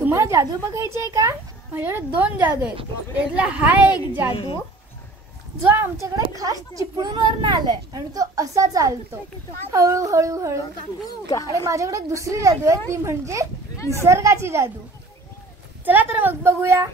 तुम्हाला जादू बघायची आहे का? माझ्याकडे 2 जादू आहेत. त्यातला हा एक जादू जो आमच्याकडे खास चिपळूणवरून आलाय आणि तो असा चालतो हळू हळू हळू. आणि माझ्याकडे दुसरी जादू आहे ती म्हणजे निसर्गाची जादू. चला तर मग बघूया.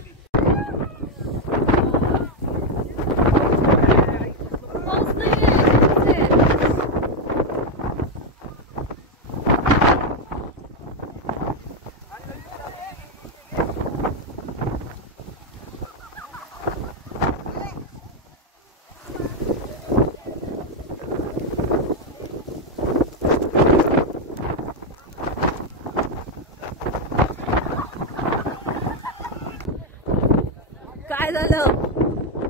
काय झालं?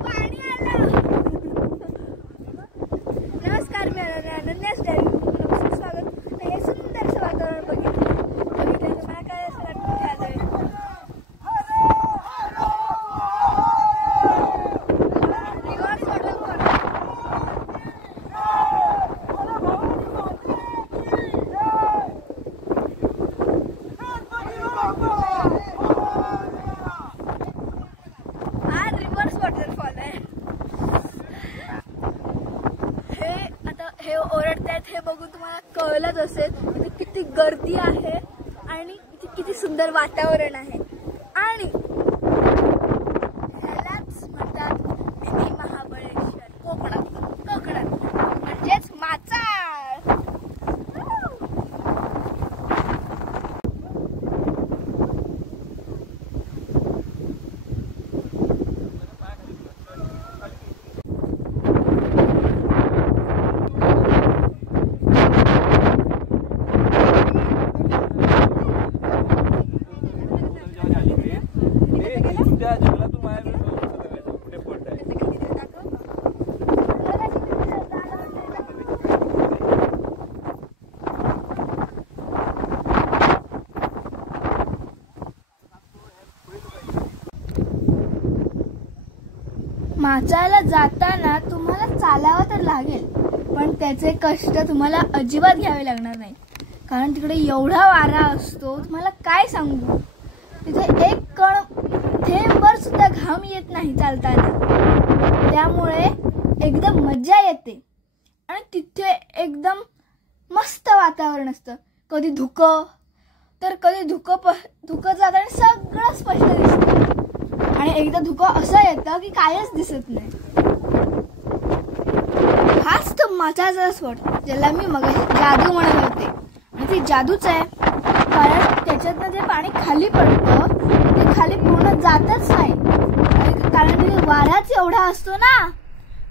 पाणी आलं. नमस्कार, मी अनन्या स्वागत. हे सुंदरचं वातावरण बघितलं तुम्हाला काय असं वाटतं? हे ओरडतात हे बघून तुम्हाला कळलंच असेल इथे किती गर्दी आहे आणि इथे किती सुंदर वातावरण आहे. आणि ह्यालाच म्हणतात मिनी महाबळेश्वर कोकणात म्हणजेच माचाळ. माचाळला जाताना तुम्हाला चालावं तर लागेल पण त्याचे कष्ट तुम्हाला अजिबात घ्यावे लागणार नाही. कारण तिकडे एवढा वारा असतो तुम्हाला काय सांगू. तिथे एक कण थेंबभर सुद्धा घाम येत नाही चालताना. त्यामुळे एकदम मजा येते आणि तिथे एकदम मस्त वातावरण असतं. कधी धुकं तर कधी धुकं जाताना सगळं स्पष्ट दिसतं आणि एकदा धुकं असं येतं की कायच दिसत नाही. हाच तो माचाळचा स्पॉट ज्याला मी मग जादू म्हणत होते. आणि ती जादूच आहे कारण त्याच्यातनं जे पाणी खाली पडतं ते खाली पूर्ण जातच नाही. कारण तिथे वाराच एवढा असतो ना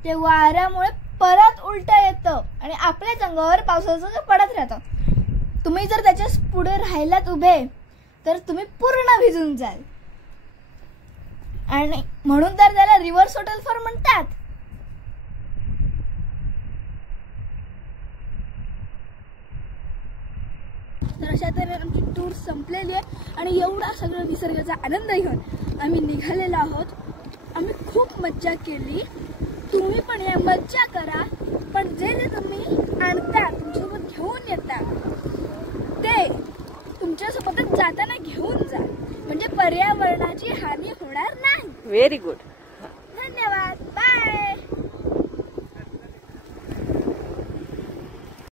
ते वाऱ्यामुळे परत उलट येतं आणि आपल्याच अंगावर पावसाचं पडत राहतं. तुम्ही जर त्याच्या पुढे राहिलात उभे तर तुम्ही पूर्ण भिजून जाल. आणि म्हणून तर त्याला रिव्हर्स वॉटरफॉल म्हणतात. तर अशा तऱ्हेने आमची टूर संपलेली आहे आणि एवढा सगळं निसर्गाचा आनंद घेऊन आम्ही निघालेलो आहोत. आम्ही खूप मज्जा केली. तुम्ही पण या मज्जा करा. पण जे जे तुम्ही आणता तुमच्यासोबत घेऊन येता ते तुमच्यासोबतच जाताना घेऊन जा म्हणजे पर्यावरणाची हानी होणार नाही. Very good.